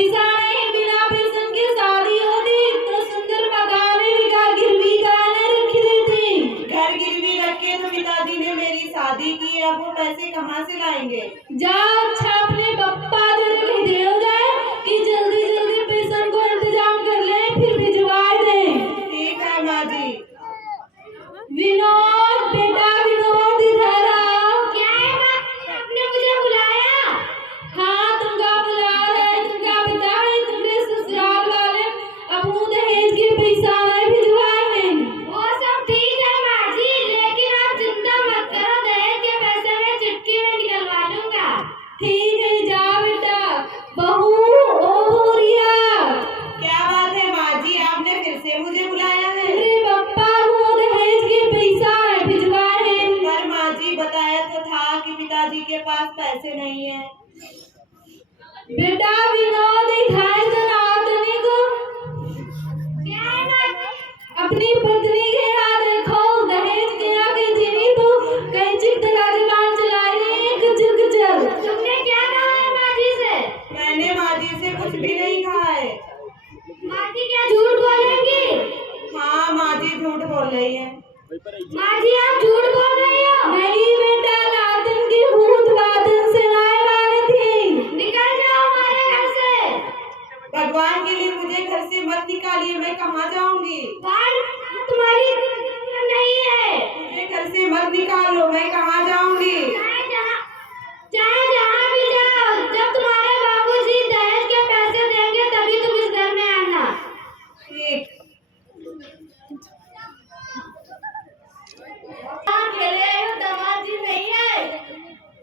पैसा नहीं, बिना पैसे की शादी होती तो सुंदर मकान भी का गिरवी गहने रख देते। घर गिरवी रखे तो पिताजी ने मेरी शादी की, अब वो पैसे कहाँ से लाएंगे? जाओ अच्छा अपने पप्पा से दे हो जाए कि जल्दी जल्दी पैसा को इंतजाम कर ले, फिर भिजवा दे। ठीक है माँ जी। विनोद, बेटा विनोद इधर आओ। क्या है माँ, आपने मुझे बुलाया? हाँ तुमका बुला रहे, तुमका पिता है, तुम्हारे ससुराल वाले अपू दहेज के पैसा नहीं भिजवाए हैं। वो सब ठीक है माँ जी, लेकिन आप चिंता मत करो, दहेज के पैसे मैं चुटकी में निकलवा लूंगा। ठीक है जा बेटा। बहू ओ भूरिया, क्या बात है माँ जी, आपने फिर से मुझे बुलाया है? अरे पप्पा वो दहेज के पैसा नहीं भिजवाए हैं। पर माँ जी बताया तो था कि पिताजी के पास पैसे नहीं है। बेटा विनोद दिखाई तो ना तनी को। क्या है माँ जी? अपनी पत्नी के यहाँ देखो, दहेज के आगे जीनी तो कैंची तरह जुबान चलाई रही, कचर कचर। तुमने क्या कहा है माँ जी से? मैंने माँ जी से कुछ भी नहीं कहा है। माँ जी क्या झूठ बोलेंगी? हाँ माँ जी झूठ बोल रही है। माँ जी आप झूठ बोल रही हो? नहीं बेटा, लातन की भूत बातन से आए वाली थी। निकल जाओ हमारे घर से। भगवान के लिए मुझे घर से मत निकालिए, मैं कहाँ जाऊंगी? बाल तुम्हारी जरूरत नहीं है। मुझे घर से मत निकालो, मैं कहाँ जाऊंगी? चाहे जहाँ भी जाओ, जब तुम्हारे बाबूजी दहेज के पैसे देंगे तभी तुम इस घर में आना। ठीक। खेले हो, दामाद जी नहीं है।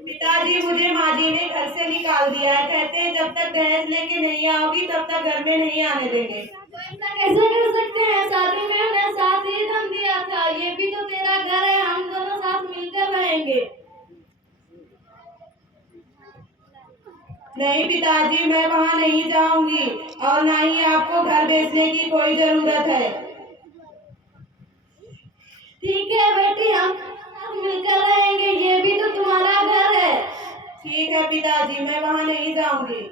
पिताजी मुझे माँ जी ने घर से निकाल दिया है, कहते हैं जब तक दहेज लेके नहीं आओगी तब तक घर में नहीं आने देंगे। ऐसा कैसे कर सकते हैं? शादी में हमने साथ ही दम दिया था, ये भी तो तेरा घर है, हम दोनों साथ मिलकर रहेंगे। नहीं पिताजी, मैं वहाँ नहीं जाऊंगी और ना ही आपको घर बेचने की कोई जरूरत है। ठीक है बेटी, हम मिलकर रहेंगे, ये भी तो तुम्हारा घर है। ठीक है पिताजी, मैं वहाँ नहीं जाऊंगी।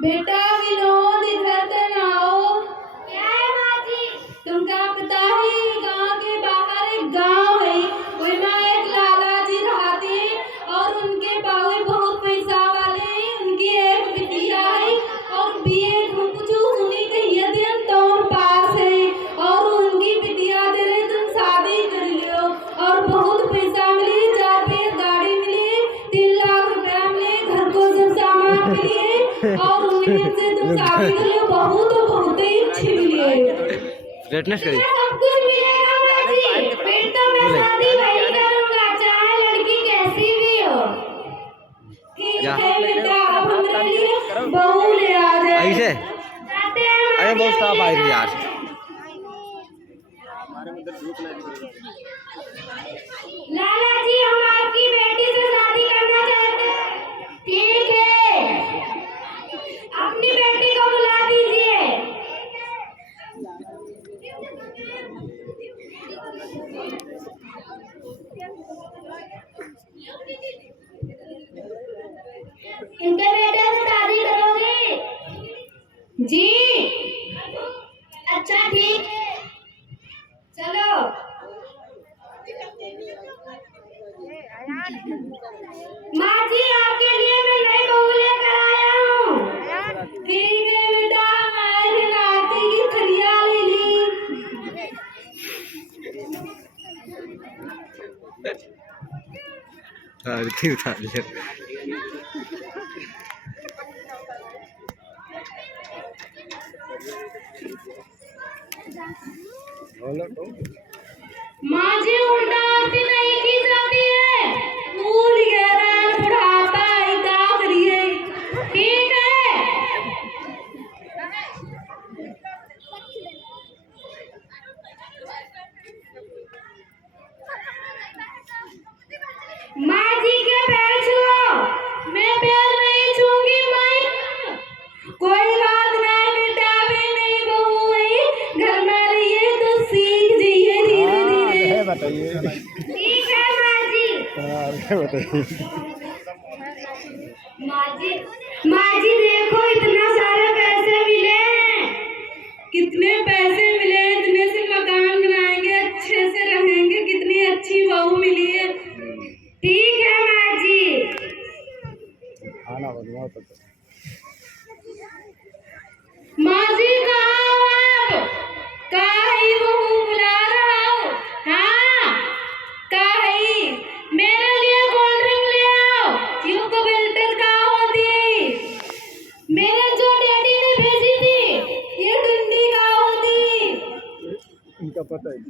बेटा विनोद इधर तक आओ। क्या है माँ जी? तुमका पता है गांव के बाहर एक गांव है, वहाँ एक लाला जी रहते हैं और उनके बाबू बहुत पैसा वाले हैं। उनकी एक बिटिया है और बीए कुछ सुनी कहिए दिन तौर पास है, और उनकी बिटिया दे रहे तुम शादी कर लियो और बहुत पैसा मिले, 4 पे गाड़ी मिली, 3 लाख रुपया मिले, घर को सब सामान मिले और उन्हीं से तुम शादी कर लियो। बहुत ही अच्छी मिली है। रेटनेस करिए। सब कुछ मिलेगा माँ जी, फिर तो मैं शादी वही करूँगा, चाहे लड़की कैसी भी हो। ठीक है बेटा, अब हमारे लिए बहू ले आ जाए। ऐसे जाते हैं माँ अरे जी, बहुत स्टाफ आई रही यार। लाला जी हम आपकी बेटी से शादी करना चाहते हैं। ठीक है, अपनी बेटी को बुला दीजिए। इनके बेटे से शादी करोगे? जी। अच्छा ठीक है, चलो। माँ जी आपके लिए मैं नई बहू लेकर आया हूँ। ठीक है बेटा, हमारे नाती की थरिया ले ली। ठीक था। माँ जी उल्टा आरती नहीं की जाती है, भूल गया, बुढ़ापा है, क्या करिए। ठीक है, माँ जी के पैर छुओ। मैं पैर नहीं छूंगी माई। कोई बात नहीं बेटा, मैं नहीं बहू है, घर में रहिए तो सीख जाइए धीरे धीरे। बताइए। ठीक है माँ जी। बताइए। माँ पता है।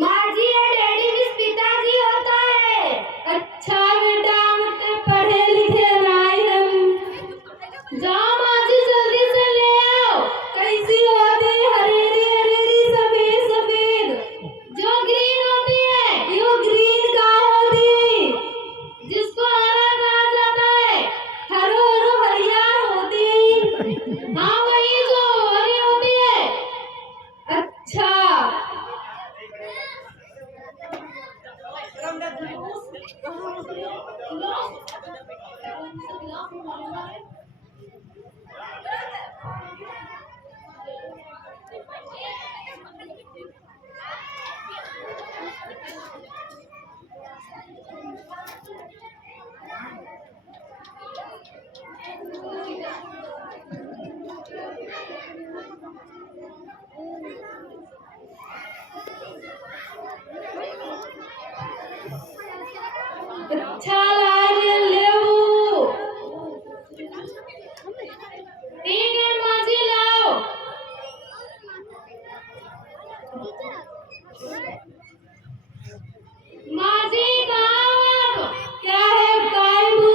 माँ जी ये डैडी मीन्स पिताजी होता है। अच्छा बेटा मुझे पढ़े लिखे नहीं हम। जाओ माँ जी जल्दी से ले आओ। कैसी होती हरेरी हरेरी सफेद सफेद जो ग्रीन होती है। यो ग्रीन का होती जिसको हरा कहा जाता है। हरो हरो हरियार होती। हाँ वही जो हरी होती है। अच्छा अच्छा लाइन लेबू। ठीक है माँ जी लाओ। माँ जी कहाँ हो आप? क्या है कायबू?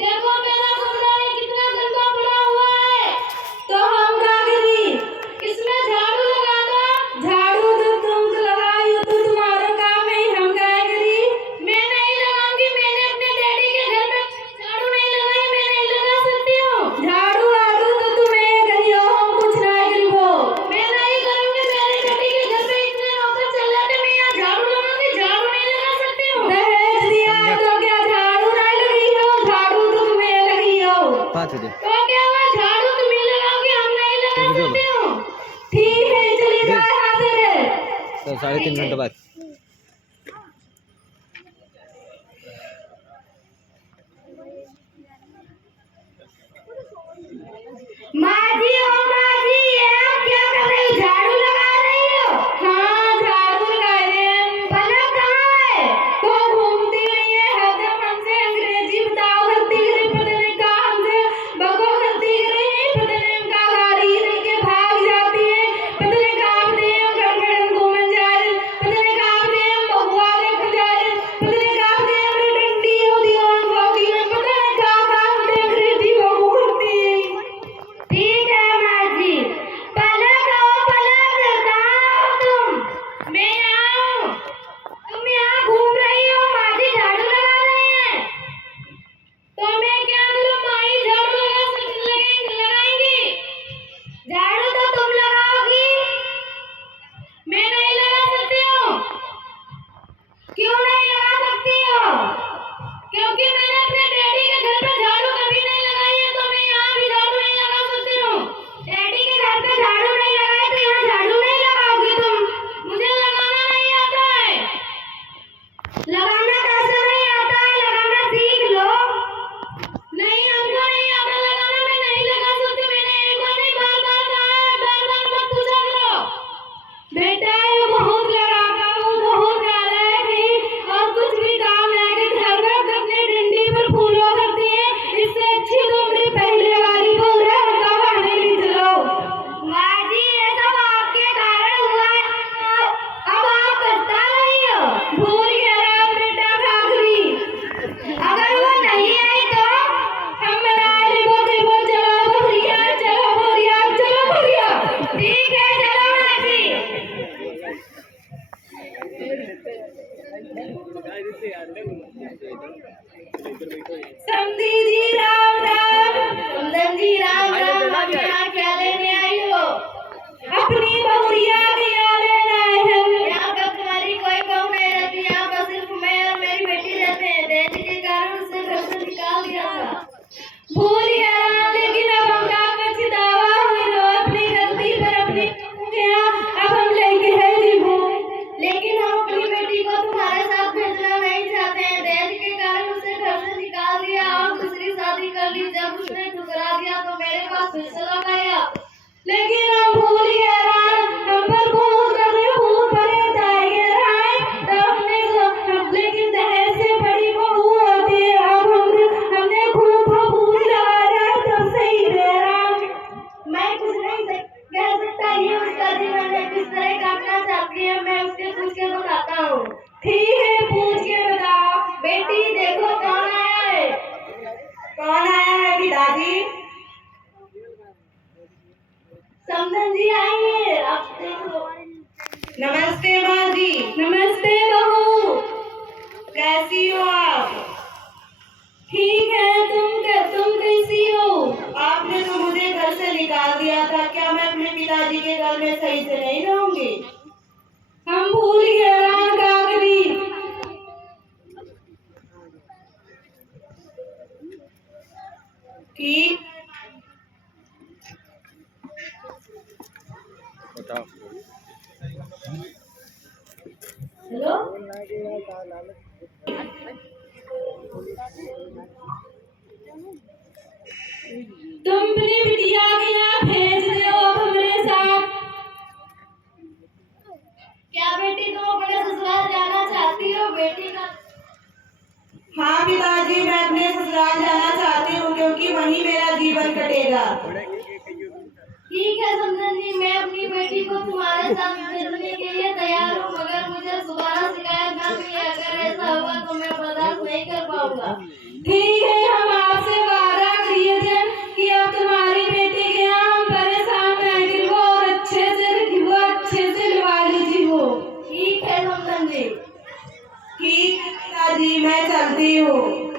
देखो मेरा कमरा में कितना गंदा पड़ा हुआ है। तो हम क्या करी? इसमें झाड़ू लगा दो। झाड़ू तो तुम लगाई हो तो तुम्हारा काम है, हम क्या करी? मैं नहीं लगाऊंगी। मैंने अपने डैडी के घर में झाड़ू नहीं लगाई। मैं नहीं लगा सकती हूँ। झाड़ू आड़ू तो तुम्हें करियो, हम कुछ नहीं करियो। मैं नहीं करूंगी। मेरे डैडी के घर में इतने नौकर चल जाते। मैं यहाँ झाड़ू लगाऊंगी। झाड़ू नहीं लगा सकती हूँ। दहेज दिया है तो क्या झाड़ू नहीं लगी हो? झाड़ू तो तुम्हें लगी हो। 5 बजे तो क्या हुआ? झाड़ू तुम ही लगाओगे। हम नहीं लगा सकती हूँ। ठीक है चलिए जी। जाए यहाँ से। तो 3.5 घंटे बाद। माँ जी ओ माँ जी ये आप क्या कर रही हो? झाड़ू लगा रही हो? हाँ झाड़ू लगा रहे हैं। पलक कहाँ है? तो घूमती हुई है हरदम हमसे अंग्रेजी बताओ करती रही, पता नहीं कहाँ हमसे बको करती रही, पता नहीं हम कहाँ गाड़ी लेके भाग जाती है, पता नहीं कहाँ पे हम गड़गड़न घूमन जा रहे, पता नहीं कहाँ पे हम बहुआ देखने जा रहे, पता नहीं कहाँ पे हम डंडी होती और बाकी में पता नहीं कहाँ हमसे अंग्रेजी बको करती है। ठीक है माँ जी। पलक आओ पलक कहाँ हो तुम? मैं यहाँ हूँ। तुम यहाँ घूम रही हो। माँ जी झाड़ू लगा रही हैं। तो मैं क्या करूँ? माँ ही झाड़ू लगाएंगी। झाड़ू तो तुम लगाओगी। मैं नहीं लगा सकती हूँ। क्यों नहीं लगा सकती हो? क्योंकि मैंने अपने डैडी के घर पे झाड़ू कभी नहीं लगाई है। तो मैं यहाँ भी झाड़ू नहीं लगा सकती हूँ। डैडी के घर पे झाड़ू नहीं लगाई तो यहाँ झाड़ू नहीं लगाओगी तुम। मुझे लगाना नहीं आता है। लगाना कैसे नहीं आता है? लगाना सीख लो। नहीं हमको नहीं आता लगाना। मैं नहीं लगा सकती। मैंने एक बार नहीं बार बार कहा है। बार बार मत पूछा करो। बेटा ये बहुत लगाता हूँ, बहुत नालायक है और कुछ भी काम नहीं करती, हर वक्त अपने डंडी पर फूलो करती है। इससे अच्छी तो अपनी पहले वाली को नहीं चलो। माँ जी ये सब आपके कारण हुआ है। अब आप पछता रही हो। भूल गया बेटा भागरी। अगर वो नहीं आई तो हम बनाए लिखो के वो चलो भैया, चलो भैया, चलो भैया। ठीक है चलो माँ जी। समधी जी राम राम। कुंदन जी राम राम। आप यहाँ क्या लेने आई हो? अपनी बहुरिया की यहाँ लेना है हम। यहाँ पर तुम्हारी कोई बहू नहीं रहती। यहाँ पर सिर्फ मैं और मेरी बेटी रहते हैं। दहेज के कारण उसे घर से निकाल दिया था। भूल गया लेकिन अब हम का पछतावा हुई रो अपनी गलती पर अपनी गया। अब हम लेके है जीवो। लेकिन हम अपनी बेटी को तुम्हारे साथ भेजना नहीं चाहते हैं। दहेज के कारण उसे घर से निकाल दिया और दूसरी शादी कर ली। जब उसने ठुकरा दिया तो मेरे पास फैसला आया। लेकिन हम भूल गए हम पर बहुत लगे भूल पड़े जाएंगे राय तो हमने लेकिन दहेज से बड़ी बहू होती है। अब हमने खूब भूल लगा पिताजी। समधन जी आइए, आप देखो। नमस्ते माँ जी। नमस्ते बहू। कैसी हो आप? ठीक है, तुम कैसी हो? आपने तो मुझे घर से निकाल दिया था, क्या मैं अपने पिताजी के घर में सही से नहीं रहूंगी? हम भूल गए रान का गरीब। ठीक। बताओ। हेलो, तुम अपनी बिटिया के यहाँ भेज दो हमारे साथ। क्या बेटी तुम अपने ससुराल जाना चाहती हो? बेटी का हाँ पिताजी, मैं अपने ससुराल जाना चाहती हूँ क्योंकि वहीं मेरा जीवन कटेगा। ठीक है समधन जी, मैं अपनी बेटी को तुम्हारे साथ भेजने के लिए तैयार हूँ, मगर मुझे दोबारा शिकायत न मिले। अगर ऐसा हुआ तो मैं बर्दाश्त नहीं कर पाऊंगा। ठीक है, हम आपसे वादा किए थे कि अब तुम्हारी बेटी के यहाँ हम परेशान रहेंगे वो और अच्छे से लगा लीजिए वो। ठीक है समधन जी। ठीक है पिताजी, मैं चलती हूँ।